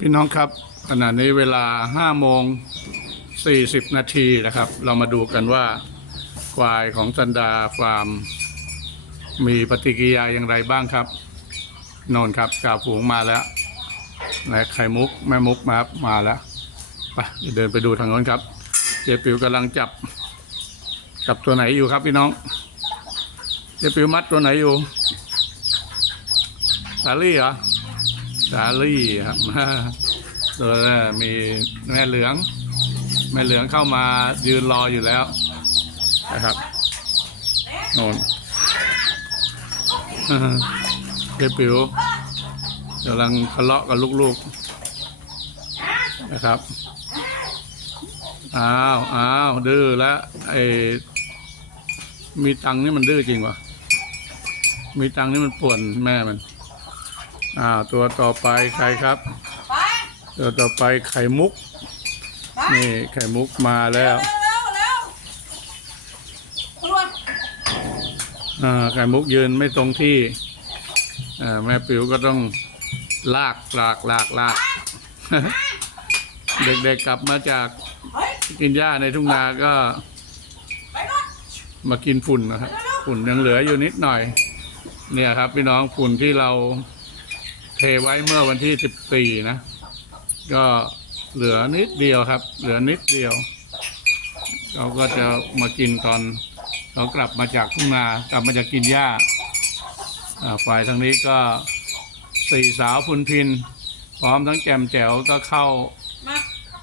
พี่น้องครับขณะนี้เวลา5โมง40 นาทีนะครับ เรามาดูกันว่าควายของจันดาฟาร์ม มีปฏิกิริยาอย่างไรบ้างครับโนนครับกาฝูงมาแล้วและไข่มุกแม่มุกมาครับมาแล้วไปเดินไปดูทางโน้นครับเจ๊ปิวกำลังจับ จับตัวไหนอยู่ครับพี่น้องเจ๊ปิวมัดตัวไหนอยู่สาลี่เหรอ สาลี่ครับตัวมีแม่เหลือง แม่เหลืองเข้ามายืนรออยู่แล้วนะครับน่นเจ๊ปิ๋วกำลังทะเลาะกับลูกๆนะครับอ้าวอ้าวดื้อแล้วไอ้มีตังนี่มันดื้อจริงวะมีตังนี่มันป่วนแม่มัน อ่าตัวต่อไปใครครับ ตัวต่อไปไข่มุก นี่ไข่มุกมาแล้วอ่าไข่มุกยืนไม่ตรงที่อ่าแม่ปิ๋วก็ต้องลากลากลากลาก เด็กๆกลับมาจากกินหญ้าในทุ่งนาก็ มากินฝุ่นนะครับ ฝุ่นยังเหลืออยู่นิดหน่อย เนี่ยครับ พี่น้องฝุ่นที่เรา เทไว้เมื่อวันที่สิบสี่นะ ก็เหลือนิดเดียวครับ เหลือนิดเดียวเขาก็จะมากินตอนเขากลับมาจากทุ่งนากลับมาจากกินหญ้าฝ่ายทางนี้ก็สี่สาวพุนพิน พร้อมทั้งแจมแจ๋วก็เข้ามา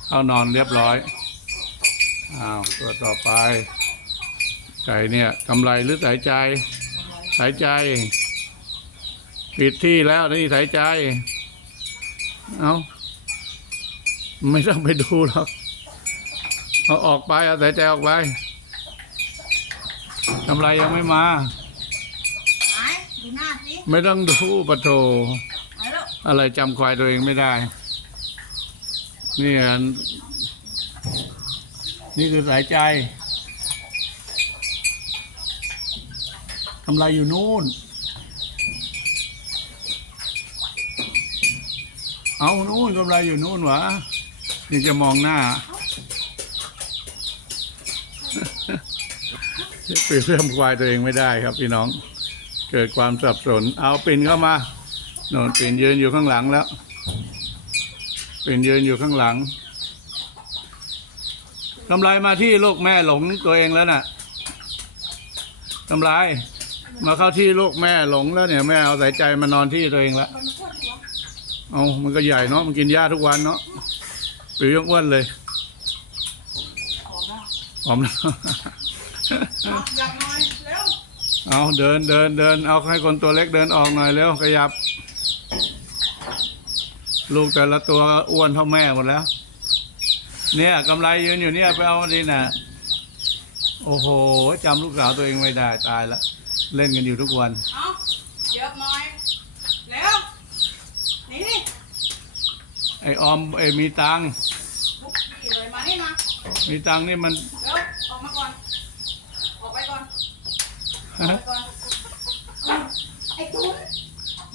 เข้านอนเรียบร้อยอ้าวตัวต่อไปไก่เนี่ยกำไรหรือสายใจ สายใจ ผิดที่แล้วนี่สายใจ เอาไม่ต้องไปดูหรอก เอาออกไป เอาสายใจออกไปกำไรยังไม่มา ไหนดูหน้าสิไม่ต้องดูปะโถไหนลูกอะไรจำควายตัวเองไม่ได้ นี่อันนี่คือสายใจทำไรอยู่นู่น เอานู่นกำไรอยู่นู่นหวะนี่จะมองหน้าเปรียบเทียบควายตัวเองไม่ได้ครับพี่น้อง เกิดความสับสน เอาปิ่นเข้ามาโนนปิ่นยืนอยู่ข้างหลังแล้วปิ่นยืนอยู่ข้างหลังกำไรมาที่ลูกแม่หลงตัวเองแล้วน่ะกำไรมาเข้าที่ลูกแม่หลงแล้วเนี่ยแม่เอาสายใจมานอนที่ตัวเองแล้ว เอามันก็ใหญ่เนาะ มันกินหญ้าทุกวันเนาะปิวยังอ้วนเลยหอมมากผอมแล้วอยากน่อยเร็วเอาเดินเดินเดินเอาให้คนตัวเล็กเดินออกหน่อยเร็วขยับ ลูกแต่ละตัวอ้วนเท่าแม่หมดแล้ว เนี่ยกำไรยืนอยู่เนี่ยไปเอามาดีน่ะโอ้โหจำลูกสาวตัวเองไม่ได้ตายละเล่นกันอยู่ทุกวัน เอาเยอะหน่อยเร็วนี่นี่ ไอออมไอมีตังค์ลุกพี่เลยมานี่มามีตังค์นี่มัน เร็วออกมาก่อน ออกไปก่อนออกไปก่อนเอาไอ้ตุ้น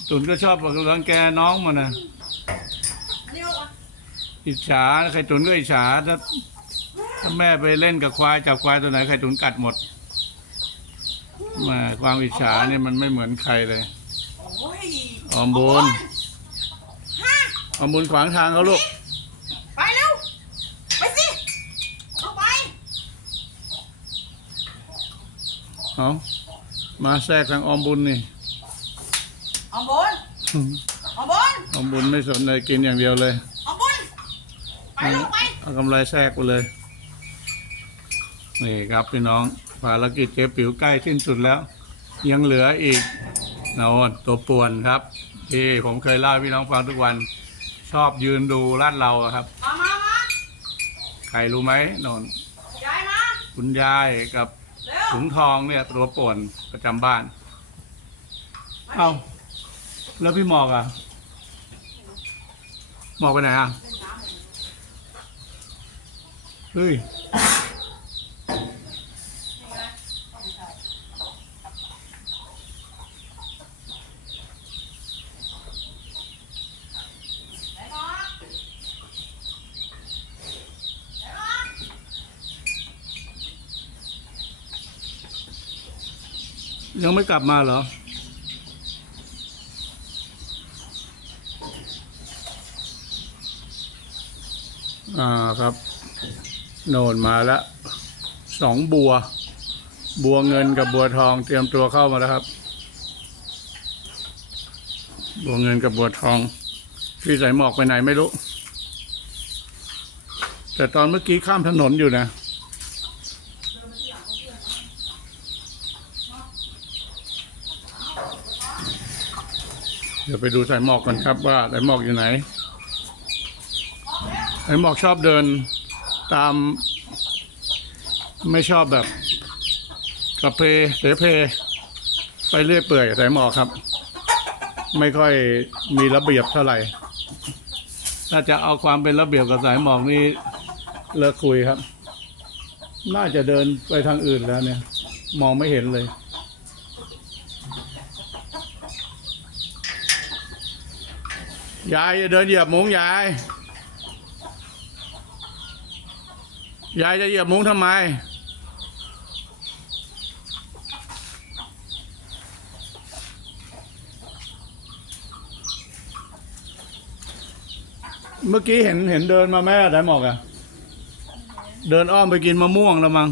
ตุนก็ชอบรังแกน้องมันนะเร็วอะอิจฉาใครตุนก็อิจฉาถ้าถ้าแม่ไปเล่นกับควายจับควายตัวไหนใครตุนกัดหมดแม่ความอิจฉาเนี่ยมันไม่เหมือนใครเลย โอ้ย ออมบุญฮะ เอาบุญขวางทางเขาลูก ไปเร็ว ไปสิเอาไป เอามาแทรกทางออมบุญนี่ เอาบนเอาบนออมบุญไม่สนเลยกินอย่างเดียวเลยเอาบนไปลูกไป เอากำไรแทรกไปเลย นี่ครับพี่น้อง ภารกิจเจ๊ปิ๋วใกล้สิ้นสุดแล้ว ยังเหลืออีกโนนตัวป่วนครับ ที่ผมเคยเล่าให้พี่น้องฟังทุกวัน ชอบยืนดูลาดเราอะครับ มามามาใครรู้ไหมโนนยายมา คุณยายกับเร็ว ถุงทองเนี่ยตัวป่วนประจำบ้าน เอา แล้วพี่หมอกอะหมอกไปไหนอะเฮ้ย ยังไม่กลับมาเหรอ อ่าครับ โนนมาแล้วสองบัว บัวเงินกับบัวทองเตรียมตัวเข้ามาแล้วครับ บัวเงินกับบัวทองพี่ใส่หมอกไปไหนไม่รู้ แต่ตอนเมื่อกี้ข้ามถนนอยู่นะ เดี๋ยวไปดูสายหมอกกันครับว่าสายหมอกอยู่ไหนสายหมอกชอบเดินตาม ไม่ชอบแบบกระเพเสเพ ไปเรื่อยเปื่อยสายหมอกครับ ไม่ค่อยมีระเบียบเท่าไหร่ ถ้าจะเอาความเป็นระเบียบกับสายหมอกนี่เลิกคุยครับ น่าจะเดินไปทางอื่นแล้วเนี่ย มองไม่เห็นเลย ยายจะเดินเหยียบมุ้งยาย ยายจะเหยียบมุ้งทำไม เมื่อกี้เห็นเห็นเดินมาแม่ได้หมอกอะเดินอ้อมไปกินมะม่วงแล้วมั้ง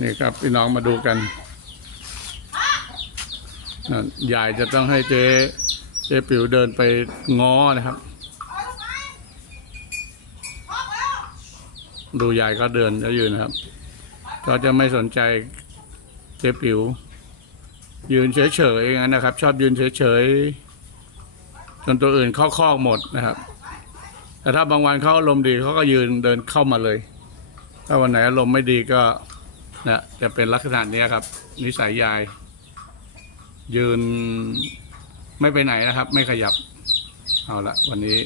นี่ครับพี่น้องมาดูกันนั่น ยายจะต้องให้เจ๊เจ๊ปิ๋วเดินไปง้อนะครับ ดูยายก็เดินจะยืนนะครับก็จะไม่สนใจเจ๊ปิ๋วยืนเฉยๆอย่างนั้นนะครับ ชอบยืนเฉยๆจนตัวอื่นเข้าคอกหมดนะครับ แต่ถ้าบางวันเขาอารมณ์ดีเขาก็ยืนเดินเข้ามาเลย ถ้าวันไหนอารมณ์ไม่ดีก็นะจะเป็นลักษณะนี้ครับ นิสัยยาย ยืนไม่ไปไหนนะครับ ไม่ขยับ เอาละวันนี้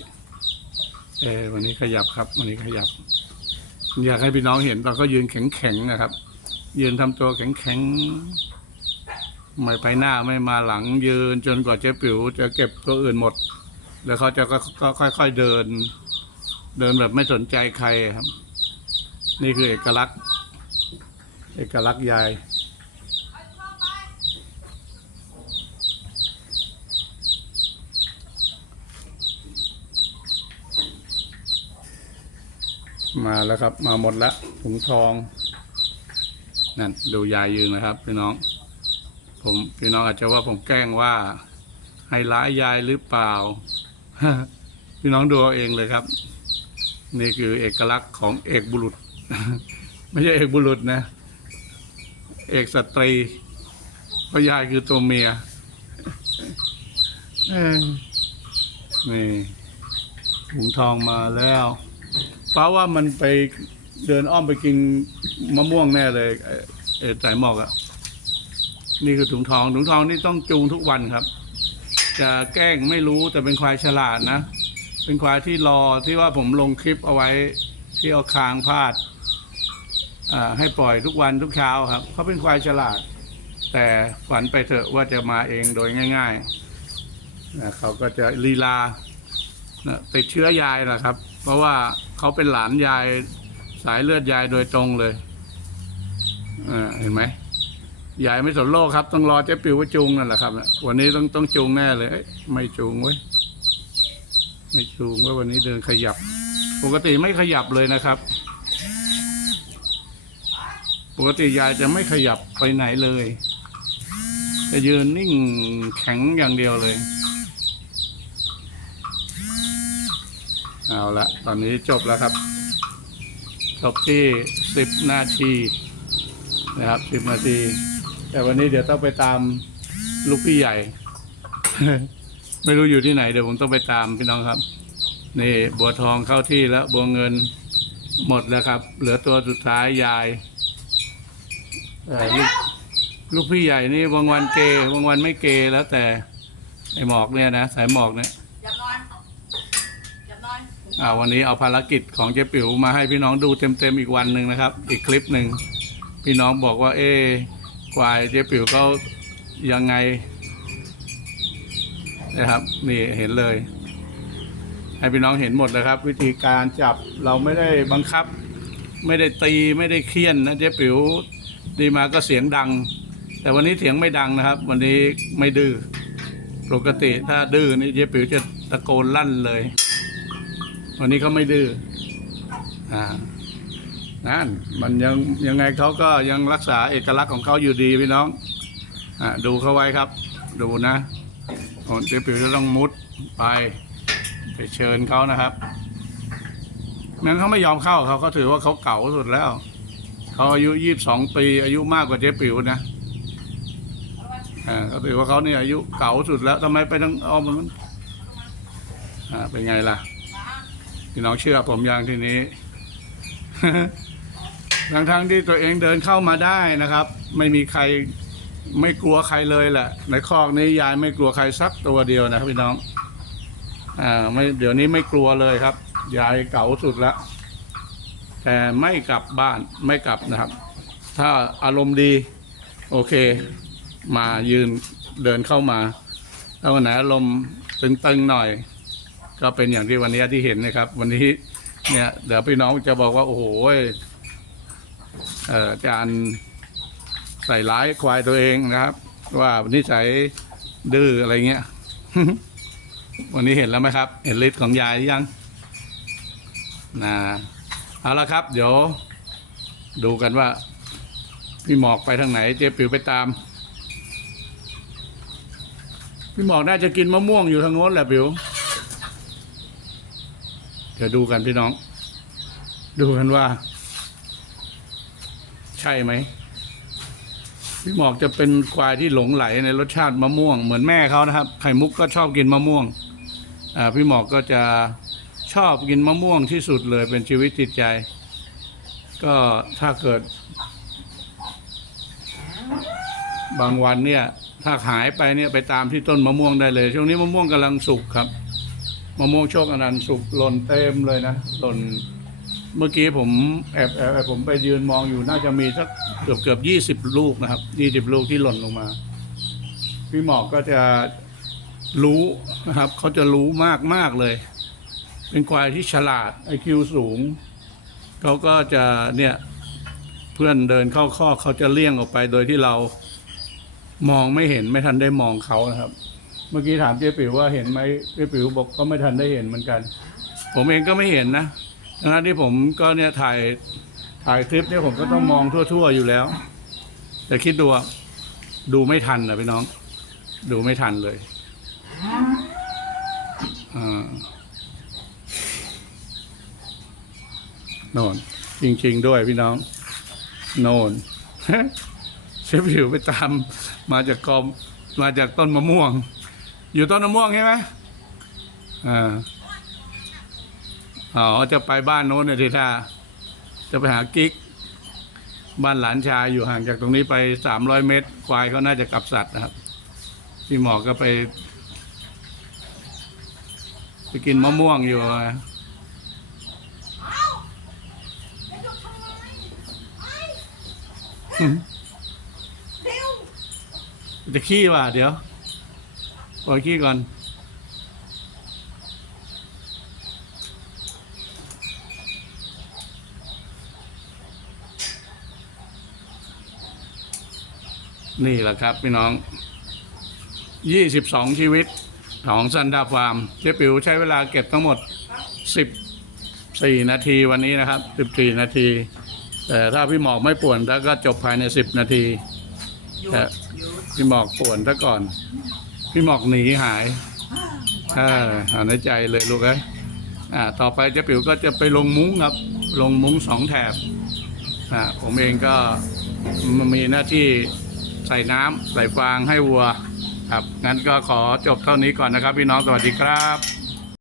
เออวันนี้ขยับครับ วันนี้ขยับ อยากให้พี่น้องเห็นตอนก็ยืนแข็งๆนะครับ ยืนทำตัวแข็งๆไม่ไปหน้าไม่มาหลัง ยืนจนกว่าเจ๊ปิ๋วจะเก็บตัวอื่นหมด แล้วเขาจะก็ค่อยๆเดิน เดินแบบไม่สนใจใครครับ นี่คือเอกลักษณ์ เอกลักษณ์ยาย มาแล้วครับ มาหมดแล้วถุงทอง นั่นดูยายยืนนะครับพี่น้อง ผมพี่น้องอาจจะว่าผมแกล้งว่า ให้ร้ายยายหรือเปล่า พี่น้องดูเอาเองเลยครับ นี่คือเอกลักษณ์ของเอกบุรุษ ไม่ใช่เอกบุรุษนะ เอกสตรี เพราะยายคือตัวเมียเอ้ยนี่ถุงทองมาแล้ว ป้าว่ามันไปเดินอ้อมไปกินมะม่วงแน่เลยเอ่อเออสายหมอกอะนี่คือถุงทอง ถุงทองนี่ต้องจูงทุกวันครับ จะแกล้งไม่รู้แต่เป็นควายฉลาดนะ เป็นควายที่รอที่ว่าผมลงคลิปเอาไว้ที่เอาคางพาดอ่าให้ปล่อยทุกวันทุกเช้าครับเขาเป็นควายฉลาด แต่ฝันไปเถอะว่าจะมาเองโดยง่ายๆนะเขาก็จะลีลานะติดเชื้อยายนะครับ เพราะว่า เขาเป็นหลานยายสายเลือดยายโดยตรงเลยอ่าเห็นไหมยายไม่สนโลกครับ ต้องรอเจ๊ปิวว่าจูงนั่นแหละครับ วันนี้ต้องต้องจูงแน่เลยเอ้ยไม่จูงเว้ยไม่จูงว่าวันนี้เดินขยับ ปกติไม่ขยับเลยนะครับ ปกติยายจะไม่ขยับไปไหนเลย จะยืนนิ่งแข็งอย่างเดียวเลย เอาละตอนนี้จบแล้วครับ จบที่สิบนาทีนะครับสิบนาที แต่วันนี้เดี๋ยวต้องไปตามลูกพี่ใหญ่ ไม่รู้อยู่ที่ไหนเดี๋ยวผมต้องไปตามพี่น้องครับ นี่บัวทองเข้าที่แล้วบัวเงินหมดแล้วครับ เหลือตัวสุดท้ายยายเอ่อลูกลูกพี่ใหญ่นี่บางวันเกบางวันไม่เกแล้วแต่ไอหมอกเนี่ยนะสายหมอกเนี่ย อ่าวันนี้เอาภารกิจของเจ๊ปิ๋วมาให้พี่น้องดูเต็มๆอีกวันหนึ่งนะครับ อีกคลิปหนึ่งพี่น้องบอกว่าเอ๊ควายเจ๊ปิ๋วเขายังไงนะครับ นี่เห็นเลย ให้พี่น้องเห็นหมดเลยครับ วิธีการจับเราไม่ได้บังคับ ไม่ได้ตีไม่ได้เคี่ยนนะเจ๊ปิ๋วดีมาก็เสียงดัง แต่วันนี้เสียงไม่ดังนะครับ วันนี้ไม่ดื้อปกติถ้าดื้อนี่เจ๊ปิ๋วจะตะโกนลั่นเลย วันนี้เขาไม่ดื้ออ่านั่นมันยังยังไงเขาก็ยังรักษาเอกลักษณ์ของเขาอยู่ดีพี่น้องอ่าดูเขาไว้ครับ ดูนะคนเจ๊ปิ๋วจะต้องมุดไปไปเชิญเขานะครับงั้นเขาไม่ยอมเข้าเขาเขาถือว่าเขาเก่าสุดแล้วเขาอายุยี่สิบสองปี อายุมากกว่าเจ๊ปิ๋วนะอ่าเขาถือว่าเขาเนี่ยอายุเก่าสุดแล้วทำไมไปทั้งอ้อมมันอ่าเป็นไงล่ะ พี่น้องเชื่อผมอย่างทีนี้ ทั้งทั้งๆที่ตัวเองเดินเข้ามาได้นะครับ ไม่มีใครไม่กลัวใครเลยแหละ ในคอกนี้ยายไม่กลัวใครสักตัวเดียวนะครับพี่น้อง อ่า ไม่เดี๋ยวนี้ไม่กลัวเลยครับ ยายเก่าสุดล้วแต่ไม่กลับบ้านไม่กลับนะครับ ถ้าอารมณ์ดี โอเค มายืนเดินเข้ามาถ้าวันไหนอารมณ์ตึงๆหน่อย ก็เป็นอย่างที่วันนี้ที่เห็นนะครับ วันนี้เนี่ยเดี๋ยวพี่น้องจะบอกว่า โอ้โหเอ่ออาจารย์ใส่ร้ายควายตัวเองนะครับ ว่านิสัยดื้ออะไรเงี้ย วันนี้เห็นแล้วไหมครับ เห็นฤทธิ์ของยายยังนะเอาละครับ เดี๋ยว ดูกันว่า พี่หมอกไปทางไหน เจ๊ปิวไปตาม พี่หมอกน่าจะกินมะม่วงอยู่ทางโน้นแหละปิว เดี๋ยวดูกันพี่น้อง ดูกันว่า ใช่ไหมพี่หมอกจะเป็นควายที่หลงไหลในรสชาติมะม่วง เหมือนแม่เขานะครับ ไข่มุกก็ชอบกินมะม่วงอ่าพี่หมอกก็จะชอบกินมะม่วงที่สุดเลยเป็นชีวิตจิตใจ ก็ถ้าเกิด บางวันเนี่ย ถ้าหายไปเนี่ยไปตามที่ต้นมะม่วงได้เลย ช่วงนี้มะม่วงกำลังสุกครับ มะม่วงโชคอนันต์สุกหล่นเต็มเลยนะหล่นเมื่อกี้ผมแอบแอบแอบผมไปยืนมองอยู่น่าจะมีสักเกือบเกือบยี่สิบลูกนะครับยี่สิบลูกที่หล่นลงมา พี่หมอกก็จะรู้นะครับเขาจะรู้มากมากเลย เป็นควายที่ฉลาดไอคิวสูงเขาก็จะเนี่ยเพื่อนเดินเข้าข้อเขาจะเลี่ยงออกไปโดยที่เรามองไม่เห็นไม่ทันได้มองเขานะครับ เมื่อกี้ถามเจ๊ปิ๋วว่าเห็นไหมเจ๊ปิ๋วบอกก็ไม่ทันได้เห็นเหมือนกัน ผมเองก็ไม่เห็นนะดังนั้นที่ผมก็เนี่ยถ่ายถ่ายคลิปเนี่ยผมก็ต้องมองทั่ว ๆอยู่แล้ว แต่คิดดูดูไม่ทันนะพี่น้อง ดูไม่ทันเลยอ่าน่นจริง ๆ ด้วยพี่น้องโน่นเชฟผิวไปตามมาจากกอมมาจากต้นมะม่วง อยู่ต้นมะม่วงใช่ไหมอ่าอ๋อจะไปบ้านโน้นเนี่ยทีท่าจะไปหากิ๊ก บ้านหลานชายอยู่ห่างจากตรงนี้ไปสามร้อยเมตร ควายเขาน่าจะกลับสัตว์นะครับ พี่หมอก็ไป ไปกินมะม่วงอยู่อะแล้วจะทำไมไอ้เร็วจะขี้ว่ะเดี๋ยว ปล่อยขี้ก่อนนี่แหละครับพี่น้องยี่สิบสองชีวิตของซันดาฟาร์ม เจ๊ปิ๋วใช้เวลาเก็บทั้งหมดสิบสี่นาทีวันนี้นะครับสิบสี่นาที แต่ถ้าพี่หมอกไม่ป่วนแล้วก็จบภายในสิบนาทีพี่หมอกป่วนซะก่อน พี่หมอกหนีหายเออหายในใจเลยลูกเอ้ยอ่า ต่อไปเจ๊ปิ๋วก็จะไปลงมุ้งครับ ลงมุ้งสองแถบอ่าผมเองก็มีหน้าที่ใส่น้ำใส่ฟางให้วัว ครับงั้นก็ขอจบเท่านี้ก่อนนะครับ พี่น้องสวัสดีครับ